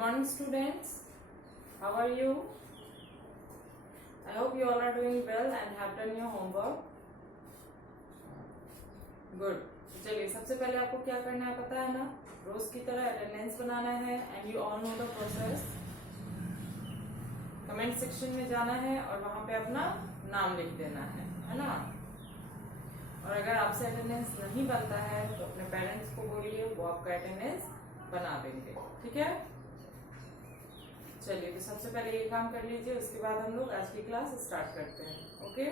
morning students, how are you? I hope you all are doing well and have done your homework. Good. चलिए सबसे पहले आपको क्या करना है पता है ना, रोज की तरह अटेंडेंस बनाना है and you all know the process. Comment section में जाना है और वहां पे अपना नाम लिख देना है ना. और अगर आपसे अटेंडेंस नहीं बनता है तो अपने पेरेंट्स को बोलिए, वो आपका अटेंडेंस बना देंगे. ठीक है. चलिए तो सबसे पहले ये काम कर लीजिए, उसके बाद हम लोग आज की क्लास स्टार्ट करते हैं. ओके.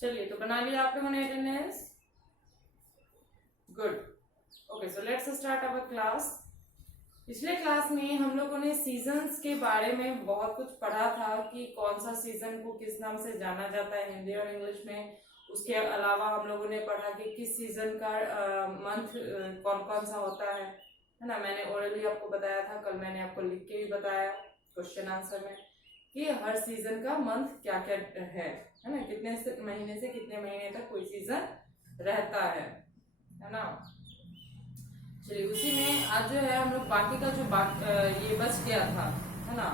चलिए तो बना लिया आप लोगों ने attendance. Good. Okay, so let's start our class. पिछले क्लास में हम लोगों ने सीजन्स के बारे में बहुत कुछ पढ़ा था कि कौन सा सीजन को किस नाम से जाना जाता है हिंदी और इंग्लिश में. उसके अलावा हम लोगों ने पढ़ा कि किस सीजन का मंथ कौन कौन सा होता है ना. मैंने ऑलरेडी आपको बताया था, कल मैंने आपको लिख के भी बताया क्वेश्चन आंसर में कि हर सीजन का मंथ क्या क्या है ना, कितने महीने से कितने महीने तक कोई सीजन रहता है ना. चलिए उसी में आज जो है हम लोग बाकी का जो ये बच गया था है ना,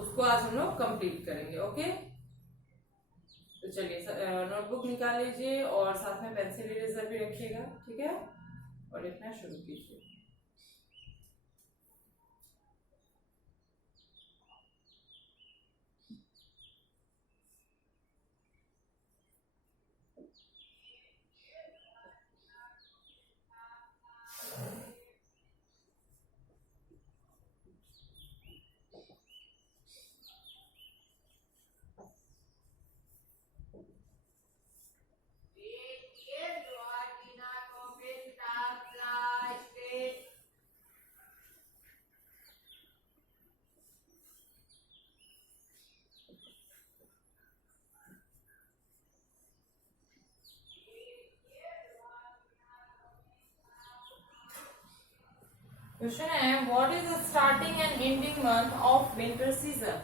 उसको आज हम लोग कंप्लीट करेंगे. ओके. तो चलिए नोटबुक निकाल लीजिए और साथ में पेंसिल इरेजर भी रखिएगा. ठीक है. और लिखना शुरू कीजिए. क्वेश्चन है, what is the starting and ending month of winter season.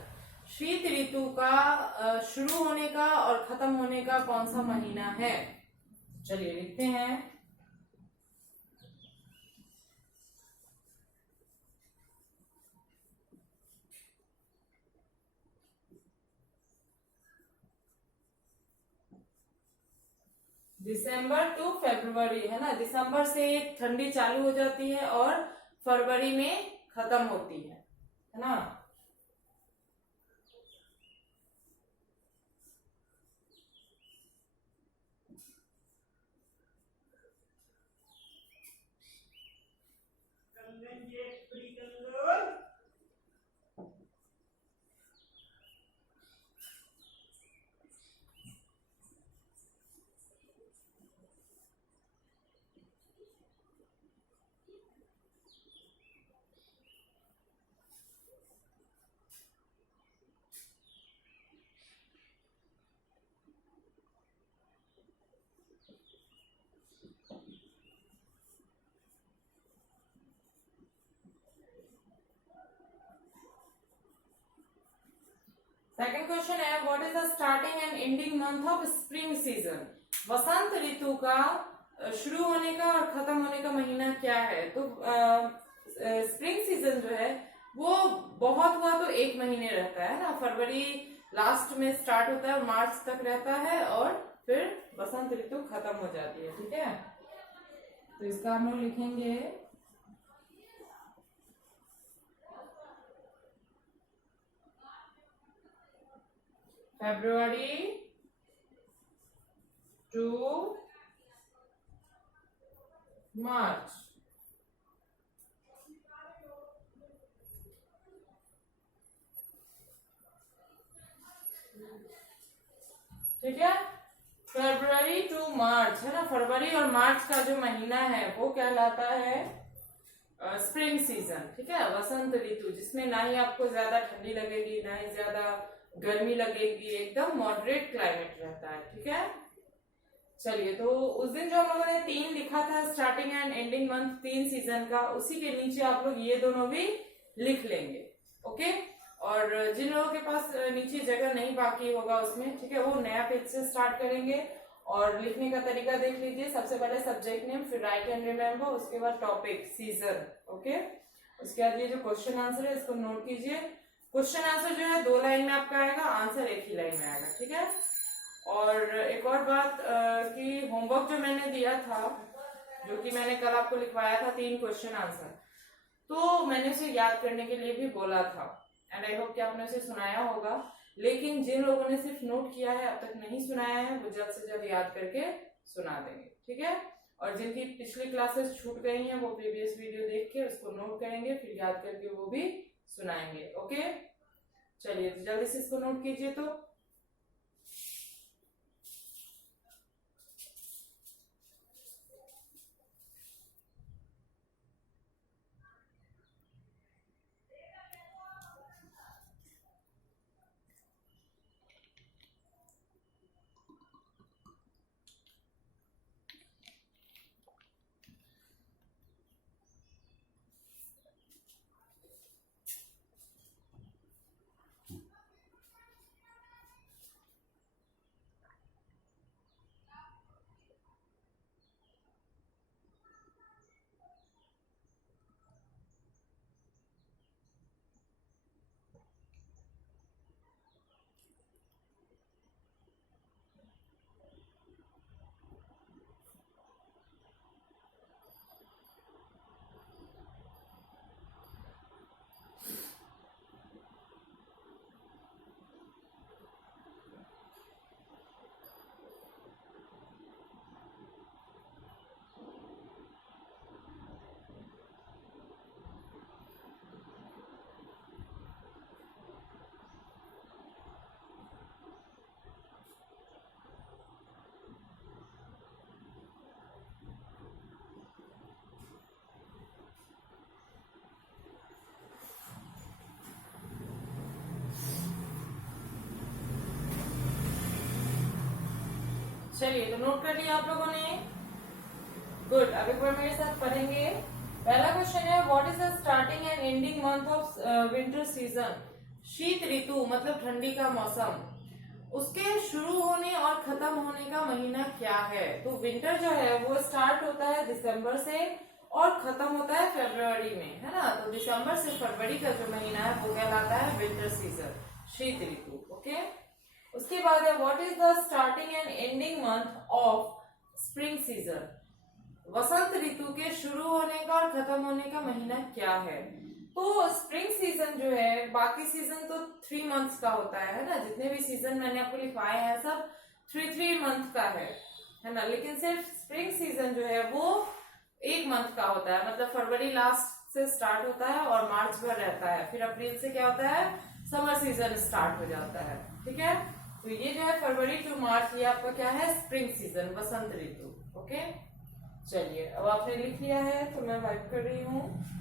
शीत ऋतु का शुरू होने का और खत्म होने का कौन सा महीना है. चलिए लिखते हैं. दिसंबर टू फरवरी है ना. दिसंबर से ठंडी चालू हो जाती है और फरवरी में खत्म होती है ना. सेकंड क्वेश्चन है, what is the starting and ending month of spring season. वसंत ऋतु का शुरू होने का और खत्म होने का महीना क्या है. तो स्प्रिंग सीजन जो है वो बहुत हुआ तो एक महीने रहता है ना. फरवरी लास्ट में स्टार्ट होता है और मार्च तक रहता है और फिर वसंत ऋतु खत्म हो जाती है. ठीक है. तो इसका हम लोग लिखेंगे February to मार्च। ठीक है, फरवरी टू मार्च है ना, फरवरी और मार्च का जो महीना है वो कहलाता है स्प्रिंग सीजन। ठीक है, वसंत ऋतु, जिसमें ना ही आपको ज्यादा ठंडी लगेगी ना ही ज्यादा गर्मी लगेगी, एकदम मॉडरेट क्लाइमेट रहता है। ठीक है, चलिए, तो उस दिन जो हम लोगों ने 3 लिखा था, starting and ending month 3 season का, उसी के नीचे आप लोग ये दोनों भी लिख लेंगे। ओके, और जिन लोगों के पास नीचे जगह नहीं बाकी होगा उसमें, ठीक है, वो नया पेज से स्टार्ट करेंगे। और लिखने का तरीका देख लीजिए, सबसे पहले सब्जेक्ट नेम, फिर राइट एंड रिमेम्बर, उसके बाद टॉपिक, सीजन। ओके, उसके बाद ये जो क्वेश्चन आंसर है इसको नोट कीजिए। क्वेश्चन आंसर जो है 2 लाइन में आपका आएगा, आंसर 1 ही लाइन में आएगा। ठीक है, और एक और बात कि होमवर्क जो मैंने दिया था, जो कि मैंने कल आपको लिखवाया था 3 क्वेश्चन आंसर, तो मैंने उसे याद करने के लिए भी बोला था, एंड आई होप कि आपने उसे सुनाया होगा। लेकिन जिन लोगों ने सिर्फ नोट किया है, अब तक नहीं सुनाया है, वो जल्द से जल्द याद करके सुना देंगे। ठीक है, और जिनकी पिछली क्लासेस छूट गई हैं वो प्रीवियस वीडियो देख के उसको नोट करेंगे, फिर याद करके वो भी सुनाएंगे। ओके, चलिए, तो जल्दी से इसको नोट कीजिए। तो चलिए, तो नोट कर लिया आप लोगों ने। गुड, अब एक बार मेरे साथ पढ़ेंगे। पहला क्वेश्चन है, what is the starting and ending month of winter season. शीत ऋतु मतलब ठंडी का मौसम, उसके शुरू होने और खत्म होने का महीना क्या है। तो विंटर जो है वो स्टार्ट होता है दिसंबर से और खत्म होता है फरवरी में, है ना। तो दिसंबर से फरवरी का जो महीना है वो कहलाता है विंटर सीजन, शीत ऋतु। ओके, उसके बाद है, what is the starting and ending month of spring season. वसंत ऋतु के शुरू होने का और खत्म होने का महीना क्या है। तो स्प्रिंग सीजन जो है, बाकी सीजन तो 3 मंथ्स का होता है ना, जितने भी सीजन मैंने आपको लिखवाए हैं सब 3 मंथ का है ना। लेकिन सिर्फ स्प्रिंग सीजन जो है वो 1 मंथ का होता है, मतलब फरवरी लास्ट से स्टार्ट होता है और मार्च भर रहता है, फिर अप्रैल से क्या होता है, समर सीजन स्टार्ट हो जाता है। ठीक है, तो ये जो है फरवरी टू मार्च, ये आपका क्या है, स्प्रिंग सीजन, वसंत ऋतु। ओके, चलिए, अब आपने लिख लिया है तो मैं वाइप कर रही हूँ।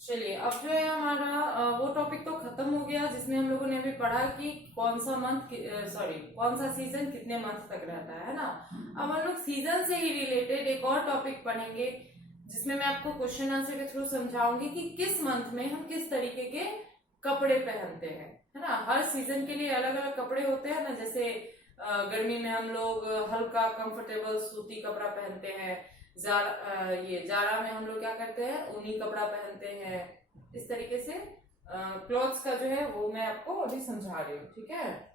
चलिए, अब जो है हमारा वो टॉपिक तो खत्म हो गया जिसमें हम लोगों ने अभी पढ़ा कि कौन सा मंथ, सॉरी, कौन सा सीजन कितने मंथ तक रहता है ना। अब हम लोग सीजन से ही रिलेटेड एक और टॉपिक पढ़ेंगे जिसमें मैं आपको क्वेश्चन आंसर के थ्रू समझाऊंगी कि किस मंथ में हम किस तरीके के कपड़े पहनते हैं, है ना। हर सीजन के लिए अलग अलग कपड़े होते हैं ना, जैसे गर्मी में हम लोग हल्का कंफर्टेबल सूती कपड़ा पहनते हैं, ये जाड़ा में हम लोग क्या करते हैं, ऊनी कपड़ा पहनते हैं। इस तरीके से क्लॉथ्स का जो है वो मैं आपको अभी समझा रही हूँ, ठीक है।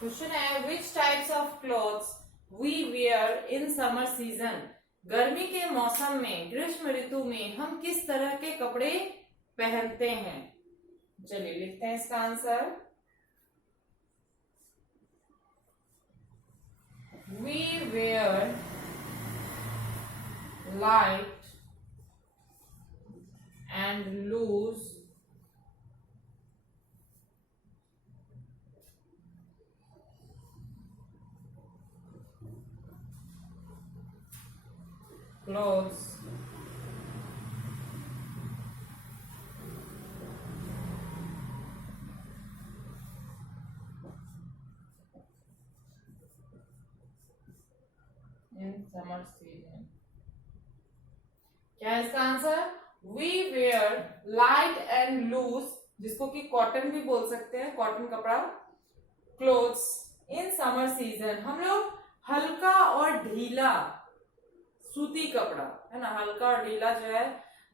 क्वेश्चन है, which types of clothes we wear in summer season. गर्मी के मौसम में, ग्रीष्म ऋतु में हम किस तरह के कपड़े पहनते हैं। चलिए लिखते हैं इसका answer. We wear light and loose clothes in summer season। क्या है इसका answer? We wear light and loose, जिसको कि कॉटन भी बोल सकते हैं, कॉटन कपड़ा, क्लोथ्स इन समर सीजन। हम लोग हल्का और ढीला सूती कपड़ा, है ना, हल्का और ढीला जो है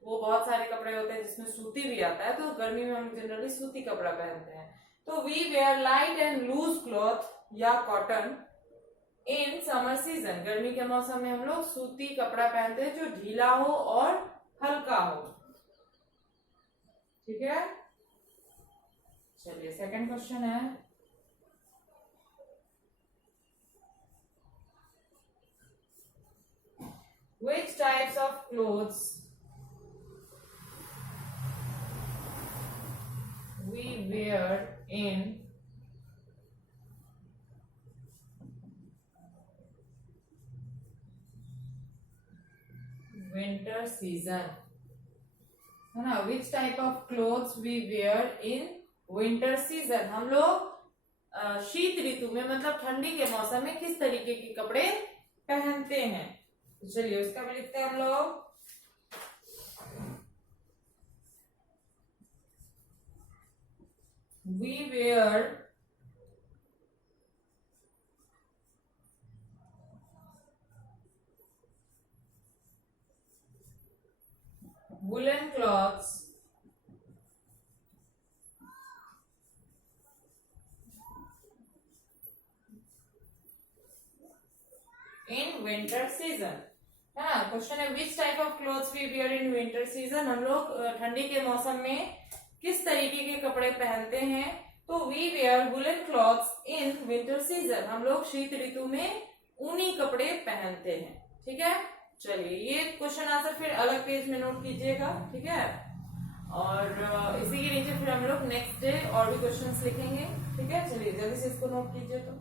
वो बहुत सारे कपड़े होते हैं जिसमें सूती भी आता है, तो गर्मी में हम जनरली सूती कपड़ा पहनते हैं। तो we wear light and loose cloth या कॉटन इन समर सीजन। गर्मी के मौसम में हम लोग सूती कपड़ा पहनते हैं जो ढीला हो और हल्का हो, ठीक है। चलिए सेकंड क्वेश्चन है, which types of clothes we wear in winter season, है ना। Which type of clothes we wear in winter season. हम लोग शीत ऋतु में, मतलब ठंडी के मौसम में किस तरीके के कपड़े पहनते हैं। चलिए उसका भी लिखते हैं हम लोग। We wear woolen cloths in winter season, है ना। क्वेश्चन है, which type of clothes we wear in winter season. हम लोग ठंडी के मौसम में किस तरीके के कपड़े पहनते हैं। तो we wear woollen clothes in winter season. हम लोग शीत ऋतु में ऊनी कपड़े पहनते हैं, ठीक है। चलिए ये क्वेश्चन आंसर फिर अलग पेज में नोट कीजिएगा, ठीक है। और इसी के नीचे फिर हम लोग नेक्स्ट डे और भी क्वेश्चंस लिखेंगे, ठीक है। चलिए जल्दी से इसको नोट कीजिए। तो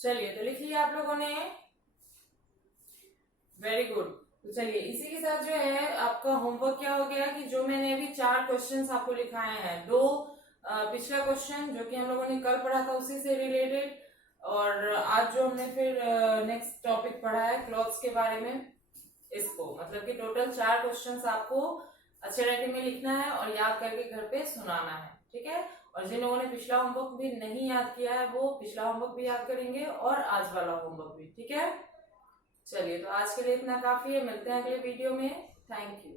चलिए तो लिख लिया आप लोगों ने, वेरी गुड। तो चलिए इसी के साथ जो है आपका होमवर्क क्या हो गया कि जो मैंने अभी 4 क्वेश्चंस आपको लिखाए हैं, 2 पिछला क्वेश्चन जो कि हम लोगों ने कल पढ़ा था उसी से रिलेटेड, और आज जो हमने फिर नेक्स्ट टॉपिक पढ़ा है क्लॉथ्स के बारे में, इसको मतलब कि टोटल 4 क्वेश्चंस आपको अच्छे राइटिंग में लिखना है और याद करके घर पे सुनाना है, ठीक है। और जिन लोगों ने पिछला होमवर्क भी नहीं याद किया है वो पिछला होमवर्क भी याद करेंगे और आज वाला होमवर्क भी, ठीक है। चलिए तो आज के लिए इतना काफी है, मिलते हैं अगले वीडियो में। Thank you.